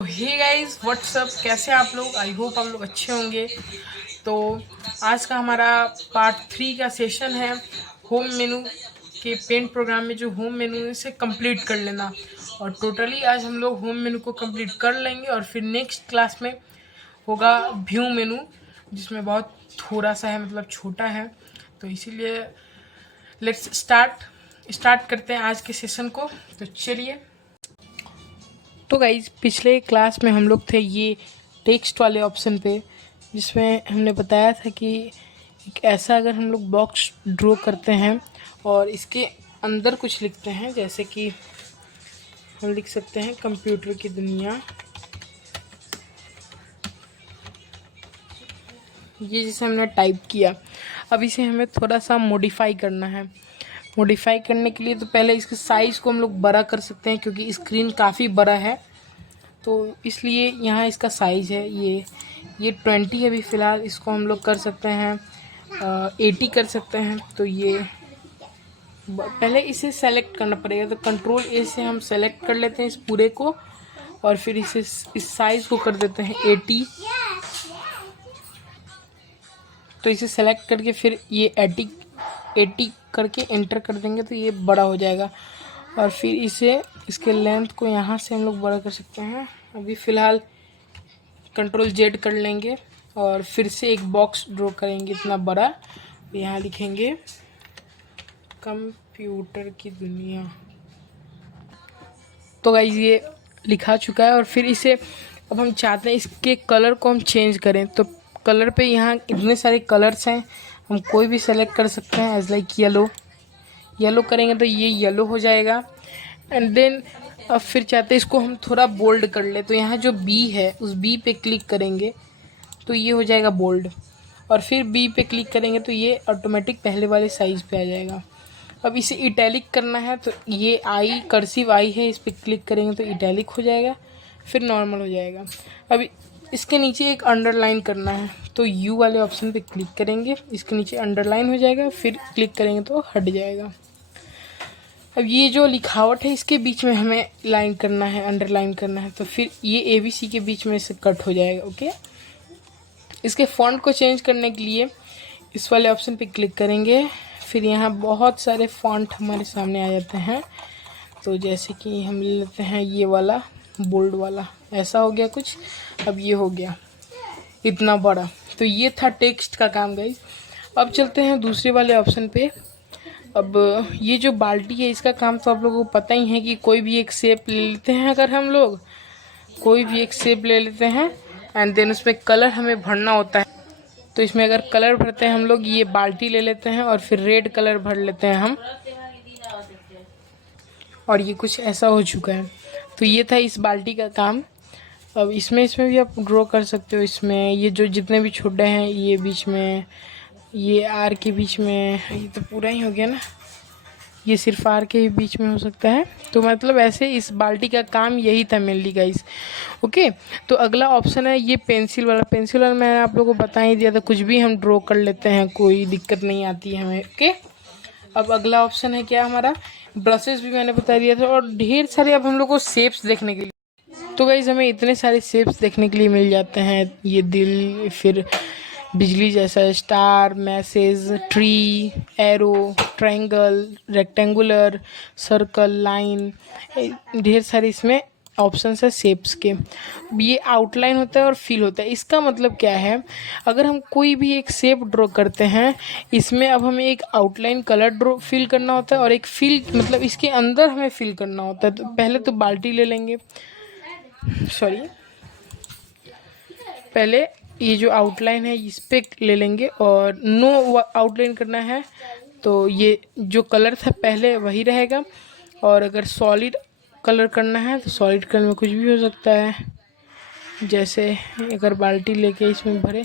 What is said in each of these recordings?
Hey guys what's up, कैसे हैं आप लोग। आई होप आप लोग अच्छे होंगे। तो आज का हमारा पार्ट 3 का सेशन है होम मेनू के पेंट प्रोग्राम में जो होम मेनू है से कंप्लीट कर लेना। और टोटली आज हम लोग होम मेनू को कंप्लीट कर लेंगे और फिर नेक्स्ट क्लास में होगा व्यू मेनू, जिसमें बहुत थोड़ा सा है, मतलब छोटा है। तो इसीलिए लेट्स स्टार्ट करते हैं आज के सेशन को। तो चलिए। तो गाइज पिछले क्लास में हम लोग थे ये टेक्स्ट वाले ऑप्शन पे, जिसमें हमने बताया था कि एक ऐसा अगर हम लोग बॉक्स ड्रॉ करते हैं और इसके अंदर कुछ लिखते हैं, जैसे कि हम लिख सकते हैं कंप्यूटर की दुनिया। ये जैसे हमने टाइप किया, अब इसे हमें थोड़ा सा मॉडिफाई करना है। मॉडिफाई करने के लिए तो पहले इसके साइज़ को हम लोग बड़ा कर सकते हैं, क्योंकि स्क्रीन काफ़ी बड़ा है। तो इसलिए यहाँ इसका साइज़ है ये 20 है अभी फ़िलहाल। इसको हम लोग कर सकते हैं 80 कर सकते हैं। तो ये पहले इसे सेलेक्ट करना पड़ेगा, तो कंट्रोल ए से हम सेलेक्ट कर लेते हैं इस पूरे को और फिर इसे इस साइज़ को कर देते हैं 80। तो इसे सेलेक्ट करके फिर ये 80 करके एंटर कर देंगे तो ये बड़ा हो जाएगा। और फिर इसे इसके लेंथ को यहाँ से हम लोग बड़ा कर सकते हैं। अभी फ़िलहाल कंट्रोल जेड कर लेंगे और फिर से एक बॉक्स ड्रॉ करेंगे इतना बड़ा। यहाँ लिखेंगे कंप्यूटर की दुनिया। तो गाइस ये लिखा चुका है। और फिर इसे अब हम चाहते हैं इसके कलर को हम चेंज करें, तो कलर पे यहाँ इतने सारे कलर्स हैं, हम कोई भी सेलेक्ट कर सकते हैं। एज लाइक येलो करेंगे तो ये येलो हो जाएगा। एंड देन अब फिर चाहते हैं इसको हम थोड़ा बोल्ड कर ले, तो यहाँ जो बी है उस बी पे क्लिक करेंगे तो ये हो जाएगा बोल्ड। और फिर बी पे क्लिक करेंगे तो ये ऑटोमेटिक पहले वाले साइज़ पे आ जाएगा। अब इसे इटैलिक करना है, तो ये आई कर्सिव आई है, इस पर क्लिक करेंगे तो इटैलिक हो जाएगा, फिर नॉर्मल हो जाएगा। अब इसके नीचे एक अंडरलाइन करना है, तो यू वाले ऑप्शन पे क्लिक करेंगे, इसके नीचे अंडरलाइन हो जाएगा, फिर क्लिक करेंगे तो हट जाएगा। अब ये जो लिखावट है इसके बीच में हमें लाइन करना है, अंडरलाइन करना है, तो फिर ये ABC के बीच में से कट हो जाएगा। ओके, इसके फॉन्ट को चेंज करने के लिए इस वाले ऑप्शन पे क्लिक करेंगे, फिर यहाँ बहुत सारे फॉन्ट हमारे सामने आ जाते हैं। तो जैसे कि हम ले लेते हैं ये वाला बोल्ड वाला, ऐसा हो गया कुछ। अब ये हो गया इतना बड़ा। तो ये था टेक्स्ट का काम गाइस। अब चलते हैं दूसरे वाले ऑप्शन पे। अब ये जो बाल्टी है इसका काम तो आप लोगों को पता ही है कि कोई भी एक शेप ले लेते हैं। अगर हम लोग कोई भी एक शेप ले लेते हैं एंड देन उसमें कलर हमें भरना होता है, तो इसमें अगर कलर भरते हैं हम लोग, ये बाल्टी ले लेते हैं और फिर रेड कलर भर लेते हैं हम। और ये कुछ ऐसा हो चुका है। तो ये था इस बाल्टी का काम। अब इसमें भी आप ड्रॉ कर सकते हो। इसमें ये जो जितने भी छोटे हैं, ये बीच में, ये आर के बीच में, ये तो पूरा ही हो गया ना, ये सिर्फ आर के बीच में हो सकता है। तो मतलब ऐसे इस बाल्टी का काम यही था मेनली गाइस। ओके, तो अगला ऑप्शन है ये पेंसिल वाला। पेंसिल वाला मैंने आप लोगों को बता ही दिया था, कुछ भी हम ड्रॉ कर लेते हैं, कोई दिक्कत नहीं आती है हमें। ओके, अब अगला ऑप्शन है क्या हमारा, ब्रशेस भी मैंने बता दिया था। और ढेर सारे अब हम लोग को शेप्स देखने के लिए, तो गाइस हमें इतने सारे शेप्स देखने के लिए मिल जाते हैं। ये दिल, फिर बिजली जैसा star, message, tree, arrow, triangle, rectangular, circle, line, ढेर सारे इसमें ऑप्शंस है शेप्स के। ये आउटलाइन होता है और फिल होता है। इसका मतलब क्या है, अगर हम कोई भी एक शेप ड्रॉ करते हैं, इसमें अब हमें एक आउटलाइन कलर ड्रॉ फिल करना होता है और एक फिल, मतलब इसके अंदर हमें फिल करना होता है। तो पहले तो बाल्टी ले लेंगे, सॉरी, पहले ये जो आउटलाइन है इस पे ले लेंगे और नो आउटलाइन करना है, तो ये जो कलर था पहले वही रहेगा। और अगर सॉलिड कलर करना है तो सॉलिड कलर में कुछ भी हो सकता है, जैसे अगर बाल्टी लेके इसमें भरे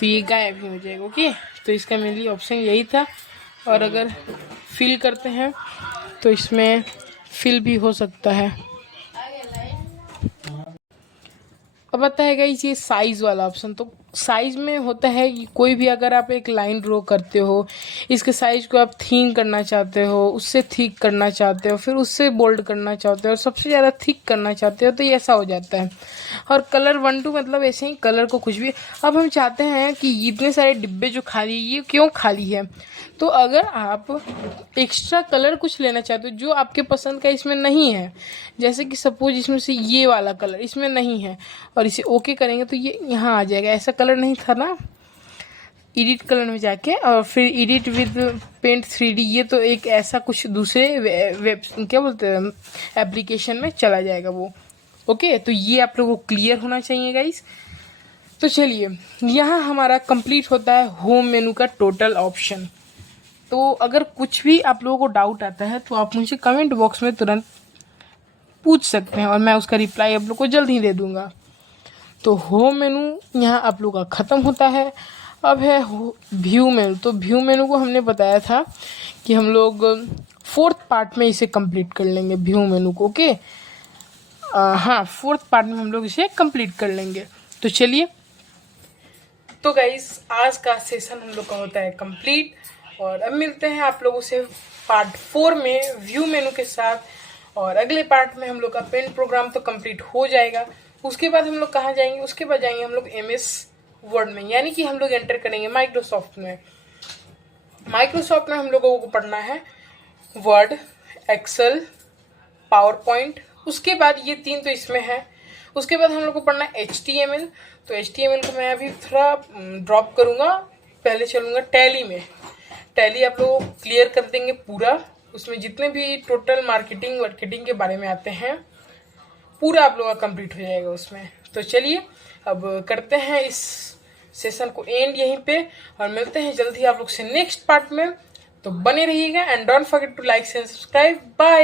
तो ये गायब भी हो जाएगा। ओके, तो इसका मेनली ऑप्शन यही था। और अगर फिल करते हैं तो इसमें फिल भी हो सकता है। अब आता है गाइस ये साइज़ वाला ऑप्शन। तो साइज में होता है कि कोई भी अगर आप एक लाइन ड्रॉ करते हो, इसके साइज को आप थिन करना चाहते हो, उससे थिक करना चाहते हो, फिर उससे बोल्ड करना चाहते हो और सबसे ज़्यादा थिक करना चाहते हो, तो ये ऐसा हो जाता है। और कलर 1 2 मतलब ऐसे ही कलर को कुछ भी। अब हम चाहते हैं कि इतने सारे डिब्बे जो खाली, ये क्यों खाली है? तो अगर आप एक्स्ट्रा कलर कुछ लेना चाहते हो जो आपके पसंद का इसमें नहीं है, जैसे कि सपोज इसमें से ये वाला कलर इसमें नहीं है और इसे ओके करेंगे तो ये यहाँ आ जाएगा। ऐसा कलर नहीं था ना, एडिट कलर में जाके और फिर एडिट विद पेंट 3D, ये तो एक ऐसा कुछ दूसरे वेब क्या बोलते हैं एप्लीकेशन में चला जाएगा वो। ओके, तो ये आप लोगों को क्लियर होना चाहिए गाइस। तो चलिए, यहाँ हमारा कंप्लीट होता है होम मेनू का टोटल ऑप्शन। तो अगर कुछ भी आप लोगों को डाउट आता है तो आप मुझे कमेंट बॉक्स में तुरंत पूछ सकते हैं और मैं उसका रिप्लाई आप लोग को जल्द ही दे दूंगा। तो होम मेनू यहाँ आप लोग का ख़त्म होता है। अब है व्यू मेनू। तो व्यू मेनू को हमने बताया था कि हम लोग 4th पार्ट में इसे कंप्लीट कर लेंगे व्यू मेनू को। ओके, हाँ 4th पार्ट में हम लोग इसे कंप्लीट कर लेंगे। तो चलिए, तो गाइस आज का सेशन हम लोग का होता है कंप्लीट और अब मिलते हैं आप लोगों से पार्ट 4 में व्यू मेनू के साथ। और अगले पार्ट में हम लोग का पेन प्रोग्राम तो कंप्लीट हो जाएगा। उसके बाद हम लोग कहाँ जाएंगे? उसके बाद जाएंगे हम लोग MS वर्ड में, यानी कि हम लोग एंटर करेंगे माइक्रोसॉफ्ट में। माइक्रोसॉफ्ट में हम लोगों को पढ़ना है वर्ड, एक्सेल, पावर पॉइंट। उसके बाद ये 3 तो इसमें है। उसके बाद हम लोग को पढ़ना है HTML। तो HTML को मैं अभी थोड़ा ड्रॉप करूँगा, पहले चलूँगा टैली में। टैली आप लोग क्लियर कर देंगे पूरा, उसमें जितने भी टोटल मार्केटिंग के बारे में आते हैं पूरा आप लोग का कंप्लीट हो जाएगा उसमें। तो चलिए अब करते हैं इस सेशन को एंड यहीं पे और मिलते हैं जल्दी आप लोग से नेक्स्ट पार्ट में। तो बने रहिएगा and don't forget to like and subscribe. Bye.